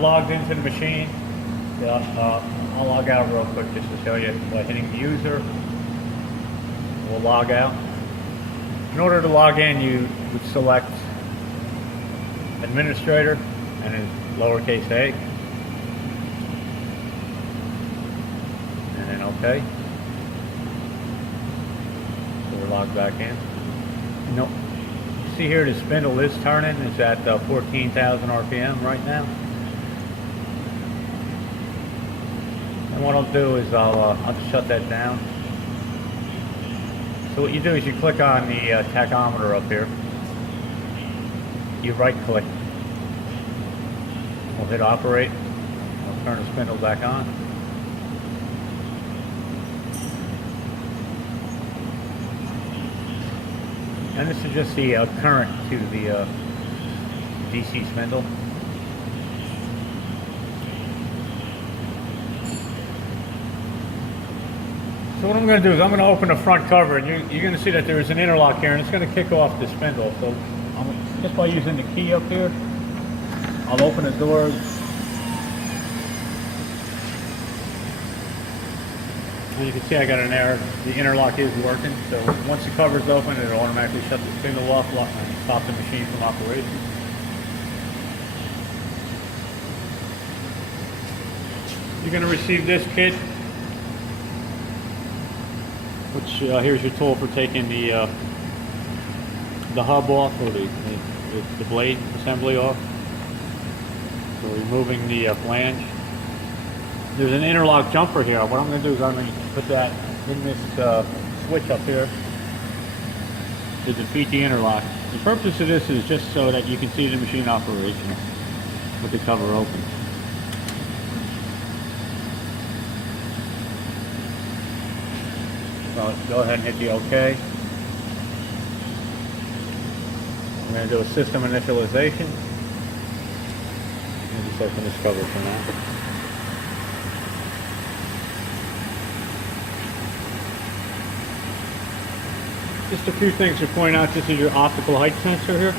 logged into the machine. I'll log out real quick just to show you by hitting user. We'll log out. In order to log in, you would select administrator and then lowercase a, and then OK. So we're logged back in. You see here the spindle is turning. It's at 14,000 RPM right now. And what I'll do is I'll just shut that down. So what you do is you click on the tachometer up here. You right click. We'll hit operate. We'll turn the spindle back on. And this is just the current to the DC spindle. So what I'm going to do is I'm going to open the front cover, and you're going to see that there is an interlock here, and it's going to kick off the spindle. So just by using the key up here, I'll open the doors. And you can see I got an error. The interlock is working, so once the cover's open, it'll automatically shut the spindle off and stop the machine from operation. You're going to receive this kit, which here's your tool for taking the hub off, or the blade assembly off. So removing the flange. There's an interlock jumper here. What I'm going to do is I'm going to put that in this switch up here to defeat the interlock. The purpose of this is just so that you can see the machine operational with the cover open. So go ahead and hit the OK. I'm going to do a system initialization. Let me just open this cover for now. Just a few things to point out. This is your optical height sensor here.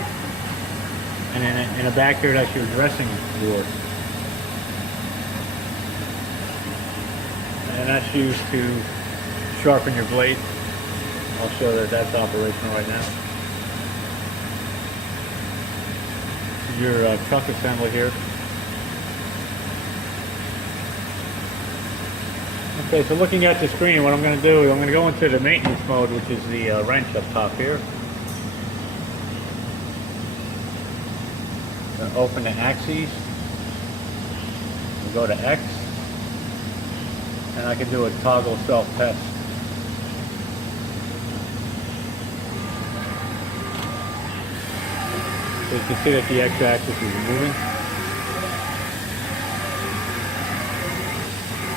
And then in the back here, that's your dressing board. And that's used to sharpen your blade. I'll show that that's operational right now. This is your chuck assembly here. Okay, so looking at the screen, what I'm going to do is I'm going to go into the maintenance mode, which is the wrench up top here. Open the axes. We'll go to X, and I can do a toggle self-test. So you can see that the X-axis is moving.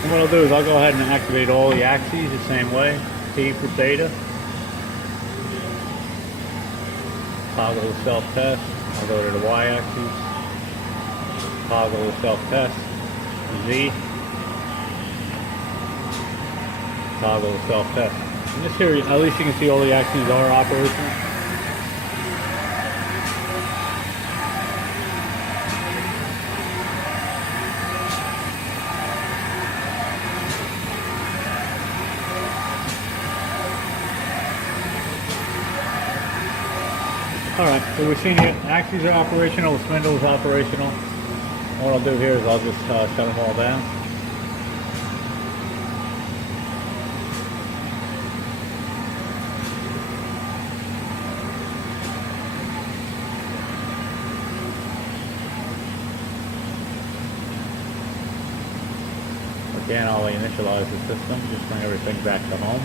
And what I'll do is I'll go ahead and activate all the axes the same way. T for beta. Toggle the self-test. I'll go to the Y-axis. Toggle the self-test. Z. Toggle the self-test. And this here, at least you can see all the axes are operational. Alright, so we're seeing the axes are operational, the spindle is operational. What I'll do here is I'll just shut them all down. Again, I'll initialize the system, just bring everything back to home.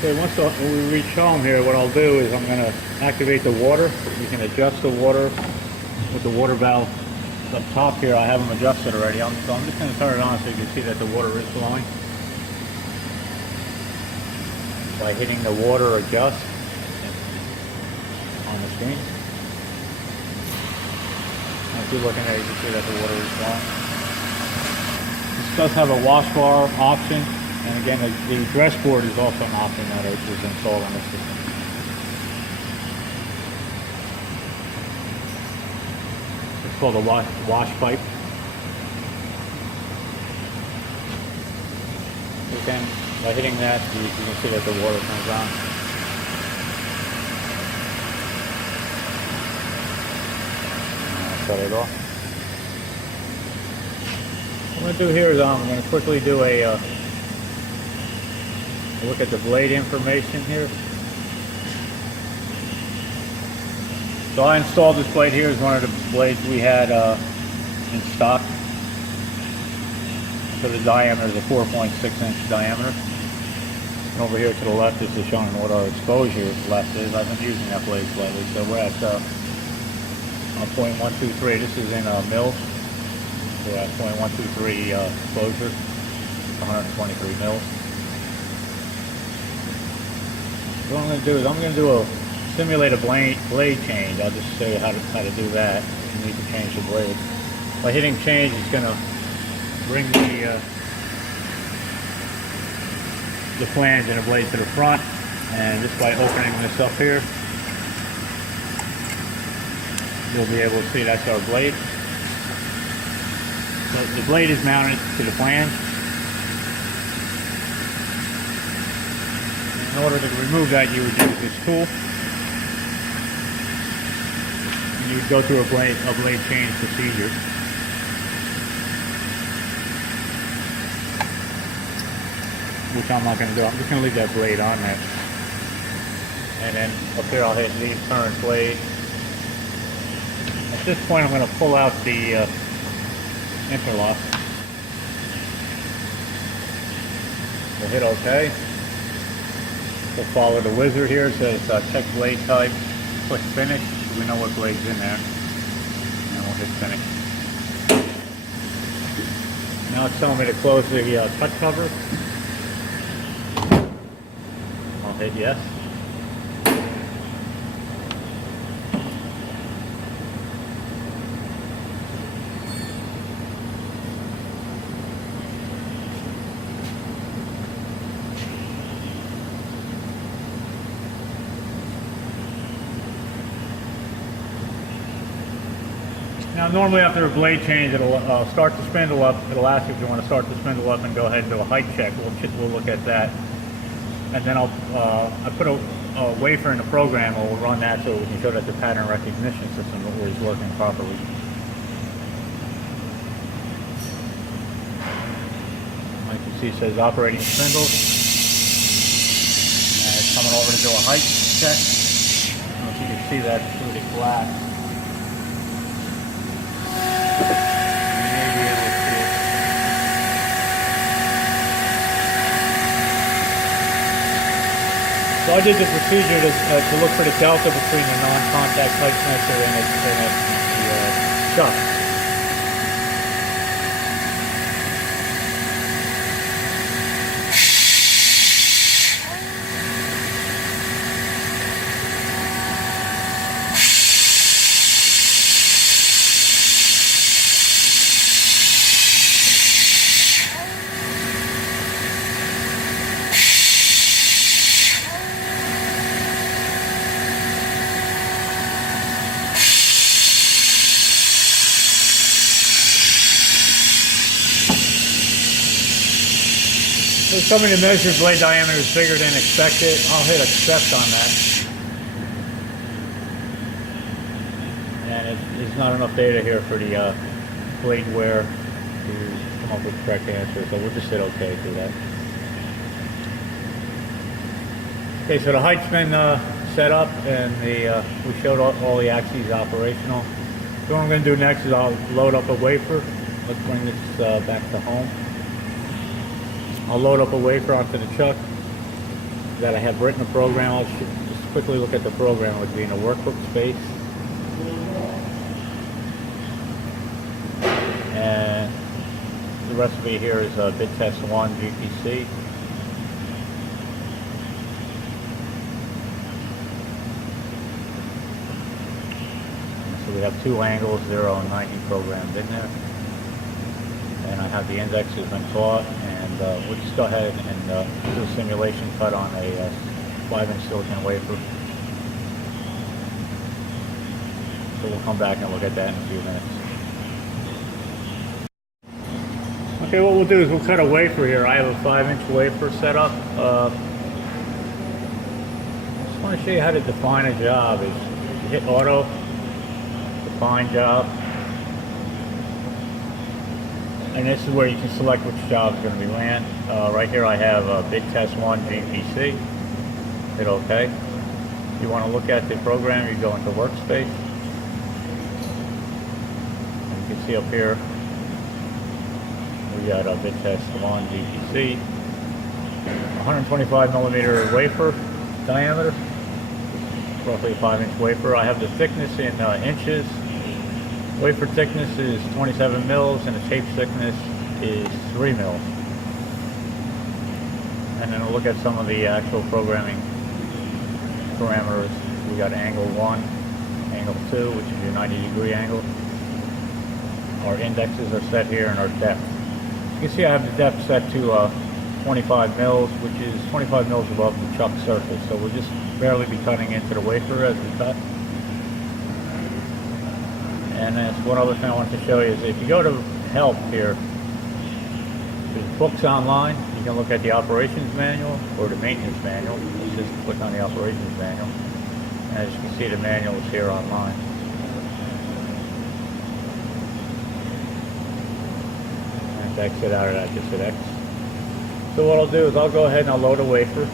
Okay, once we reach home here, what I'll do is I'm going to activate the water. You can adjust the water with the water valve up top here, I have them adjusted already. So I'm just going to turn it on so you can see that the water is flowing. By hitting the water adjust on the screen. And if you're looking at it, you can see that the water is flowing. This does have a wash bar option. And again, the dress board is also an option that is installed on the system. It's called a wash pipe. Again, by hitting that, you can see that the water comes on. Shut it off. What I'm going to do here is I'm going to quickly do a look at the blade information here. So I installed this blade here as one of the blades we had in stock. So the diameter is a 4.6 inch diameter. And over here to the left, this is showing what our exposure left is. I've been using that blade slightly. So we're at 0.123. This is in mils. We're at 0.123 exposure, 123 mils. What I'm going to do is I'm going to do a simulate a blade change. I'll just show you how to do that. You need to change the blade. By hitting change, it's going to bring the flange and the blade to the front, and just by opening this up here, you'll be able to see that's our blade. So the blade is mounted to the flange. In order to remove that, you would use this tool. And you would go through a blade change procedure. Which I'm not going to do. I'm just going to leave that blade on there. And then up here I'll hit leave current blade. At this point I'm going to pull out the interlock. We'll hit OK. We'll follow the wizard here. It says check blade type. Click finish. We know what blade's in there. And we'll hit finish. Now it's telling me to close the cut cover. I'll hit yes. Now normally after a blade change, it'll start the spindle up. It'll ask if you want to start the spindle up and go ahead and do a height check. We'll look at that. And then I put a wafer in the program, and we'll run that so we can show that the pattern recognition system is working properly. Like you see, it says operating spindle. And it's coming over to do a height check. I don't know if you can see that through the glass. So I did the procedure to look for the delta between the non-contact height sensor and the chuck. So somebody to measure blade diameter is bigger than expected. I'll hit accept on that. And there's not enough data here for the blade wear to come up with the correct answer, so we'll just hit OK through that. Okay, so the height's been set up, and we showed all the axes operational. So what I'm going to do next is I'll load up a wafer. Let's bring this back to home. I'll load up a wafer onto the chuck that I have written a program. I'll just quickly look at the program. It would be in a workbook space. recipe here is bit test 1 GPC. So we have two angles, 0 and 90 programmed in there. And I have the indexes been taught, and we'll just go ahead and do a simulation cut on a 5-inch silicon wafer. So we'll come back and look at that in a few minutes. Okay, what we'll do is we'll cut a wafer here. I have a 5-inch wafer set up. Just want to show you how to define a job. Is you hit auto, define job, and this is where you can select which job is going to be ran. Right here I have bit test 1 GPC. Hit OK. If you want to look at the program, you go into workspace. And you can see up here we got a bit test 1 GPC, 125 millimeter wafer diameter, roughly a 5-inch wafer. I have the thickness in inches. Wafer thickness is 27 mils and the tape thickness is 3 mils. And then we'll look at some of the actual programming parameters. We got angle 1, angle 2, which is your 90-degree angle. Our indexes are set here, and our depth. You can see I have the depth set to 25 mils, which is 25 mils above the chuck surface. So we'll just barely be cutting into the wafer as we cut. And then one other thing I wanted to show you is if you go to help here, there's books online. You can look at the operations manual or the maintenance manual. You just click on the operations manual. And as you can see, the manual is here online. And exit out of that, just hit X. So what I'll do is I'll go ahead and I'll load a wafer.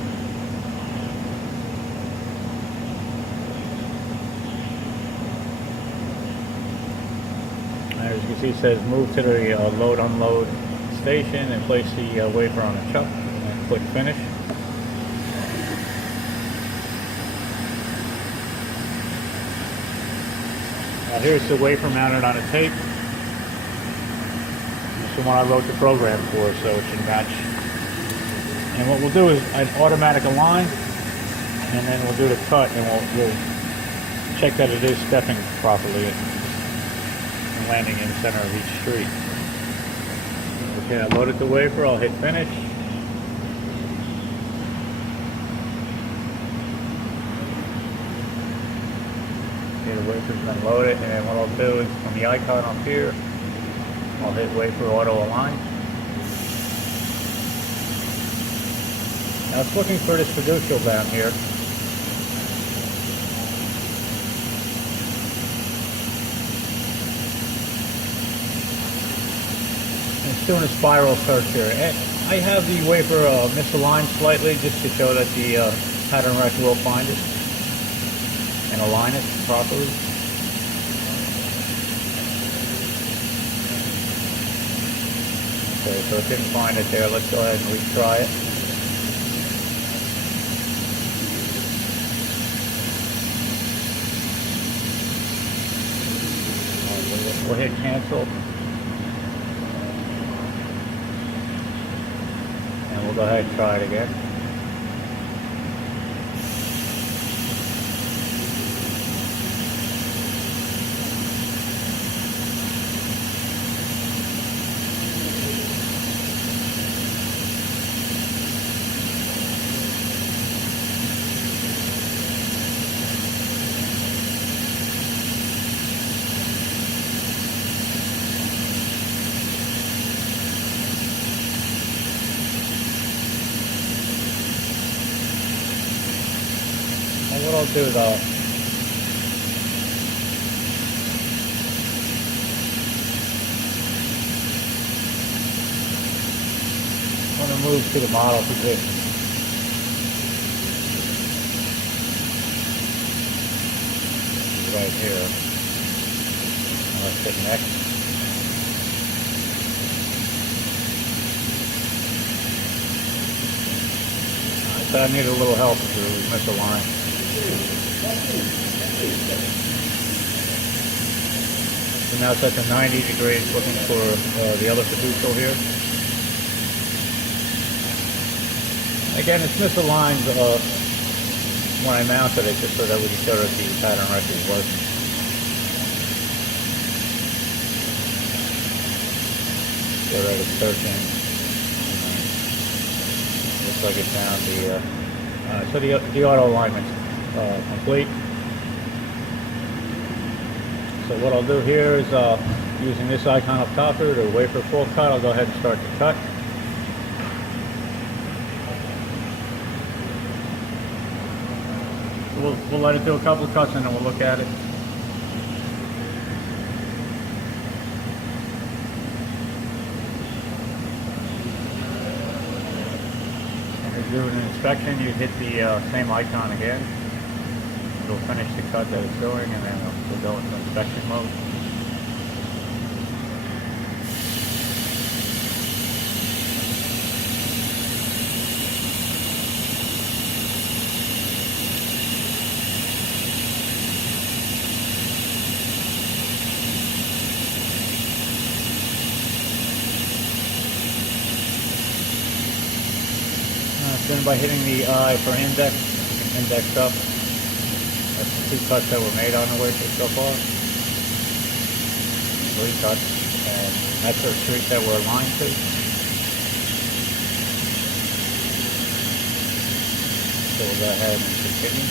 As you can see, it says move to the load unload station and place the wafer on a chuck and click finish. Now here's the wafer mounted on a tape. This is the one I wrote the program for, so it should match. And what we'll do is an automatic align, and then we'll do the cut, and we'll check that it is stepping properly and landing in the center of each street. Okay, I loaded the wafer, I'll hit finish. Okay, the wafer's been loaded, and then what I'll do is from the icon up here, I'll hit wafer auto align. Now it's looking for this fiducial down here. Doing a spiral search here. And I have the wafer misaligned slightly just to show that the pattern rec will find it and align it properly. Okay, so it didn't find it there. Let's go ahead and retry it. Right, we'll hit cancel. We'll go ahead and try it again. What I'll do is I'm going to move to the model position. Right here. And let's hit next. So I need a little help if we miss a line. So now it's at the 90 degrees, looking for the other caboodle here. Again, it's misaligned when I mounted it, just so that we can show that the pattern rec is working. So that it's searching. Looks like it found the so the auto alignment's complete. So what I'll do here is using this icon up top here, the wafer full cut, I'll go ahead and start the cut. We'll let it do a couple of cuts and then we'll look at it. When you're doing an inspection, you hit the same icon again. It'll finish the cut that it's doing, and then we'll go into inspection mode. Then by hitting the I for index, you can index up. That's the 2 cuts that were made on the wafer so far. 3 cuts, and that's our street that we're aligned to. So we'll go ahead and continue.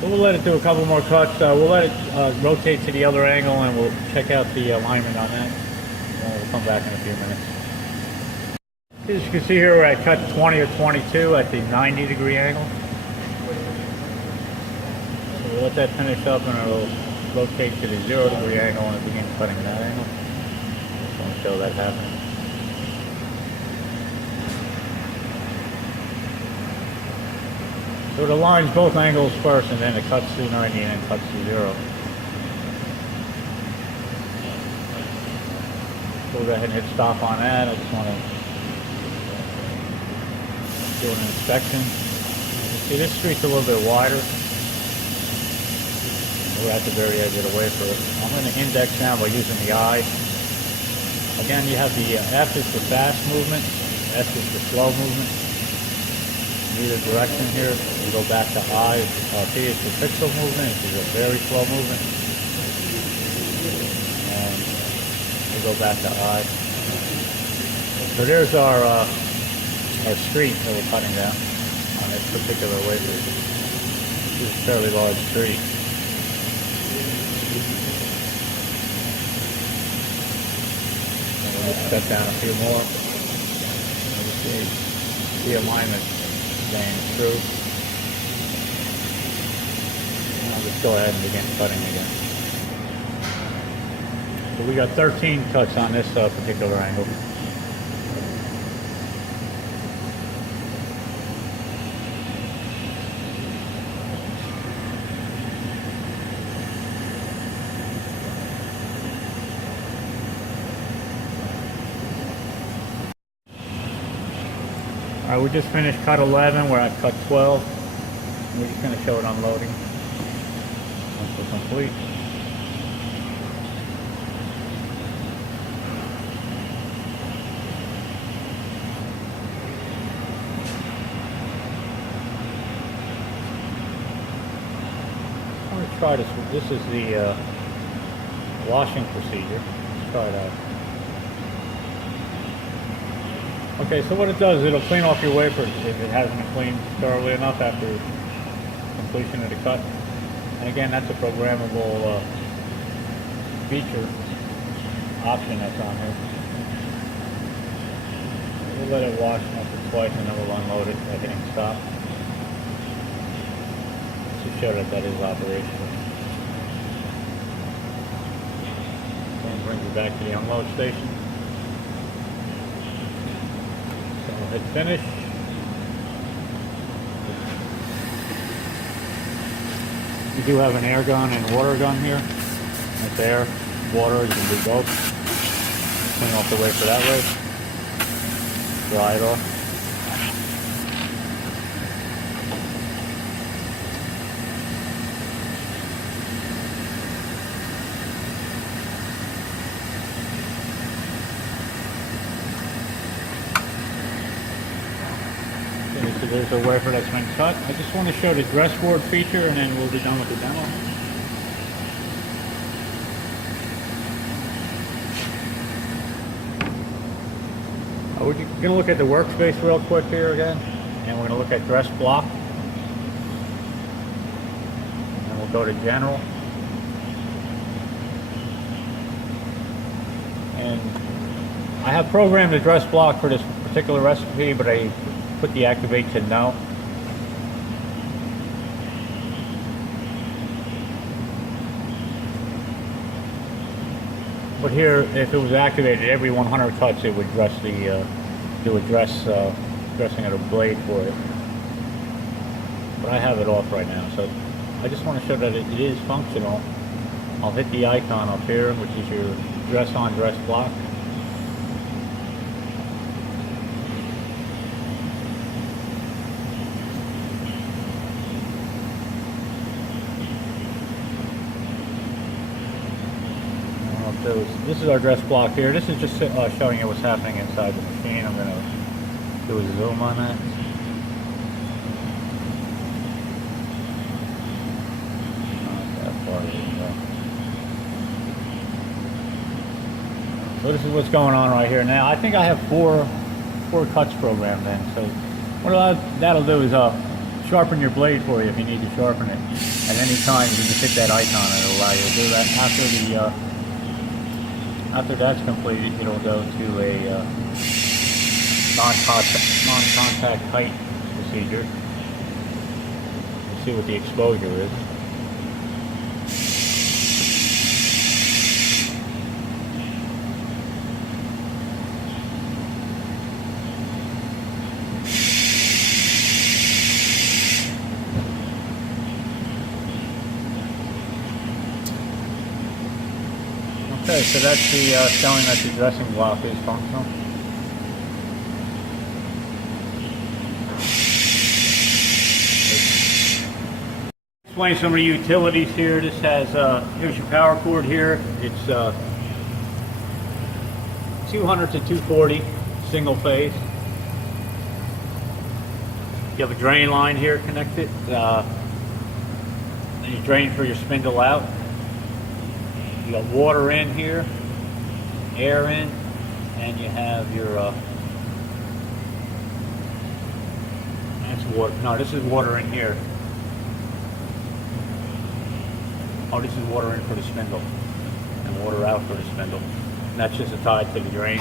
So we'll let it do a couple more cuts. We'll let it rotate to the other angle, and we'll check out the alignment on that. And we'll come back in a few minutes. As you can see here, we're at cut 20 or 22 at the 90 degree angle. So we'll let that finish up, and it'll rotate to the 0 degree angle and begin cutting that angle. Just want to show that happening. So it aligns both angles first, and then it cuts to 90 and then cuts to 0. So we'll go ahead and hit stop on that. I just want to do an inspection. See, this street's a little bit wider. We're at the very edge of the wafer. I'm going to index now by using the I. Again, you have the F is the fast movement, S is the slow movement. Either direction here, you go back to I. P is the pixel movement, which is a very slow movement. And we go back to I. So there's our street that we're cutting down on this particular wafer. This is a fairly large street. And we'll just cut down a few more. You see alignment going through. And I'll just go ahead and begin cutting again. So we got 13 cuts on this particular angle. Alright, we just finished cut 11, we're at cut 12. We're just going to show it unloading once we're complete. I'm going to try this. This is the washing procedure. Let's try it out. Okay, so what it does, it'll clean off your wafer if it hasn't been cleaned thoroughly enough after completion of the cut. And again, that's a programmable feature option that's on here. We'll let it wash once or twice, and then we'll unload it by hitting stop to show that that is operational. Then brings it back to the unload station. Hit finish. You do have an air gun and water gun here. That's air, water, you can do both. Clean off the wafer that way. Dry it off. Here's the wafer that's been cut. I just want to show the dress board feature and then we'll be done with the demo. We're going to look at the workspace real quick here again, and we're going to look at dress block. And we'll go to general. And I have programmed the dress block for this particular recipe, but I put the activate to no. But here, if it was activated, every 100 cuts, it would dress the, dressing of the blade for it. But I have it off right now, so I just want to show that it is functional. I'll hit the icon up here, which is your dress on, dress block. This is our dress block here. This is just showing you what's happening inside the machine. I'm going to do a zoom on that. Not that far. So this is what's going on right here now. I think I have four cuts programmed in. So what that'll do is sharpen your blade for you if you need to sharpen it. At any time, you can just hit that icon and it'll allow you to do that. After that's completed, it'll go to a non-contact height procedure. We'll see what the exposure is. Okay, so that's the showing that the dressing block is functional. Explain some of the utilities here. This has here's your power cord here. It's 200 to 240 single phase. You have a drain line here connected. And you drain for your spindle out. You got water in here, air in, and you have your that's water. No, this is water in here. Oh, this is water in for the spindle, and water out for the spindle. And that's just tied to the drain.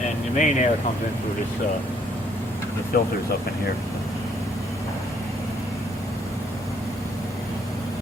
And the main air comes in through this the filters up in here.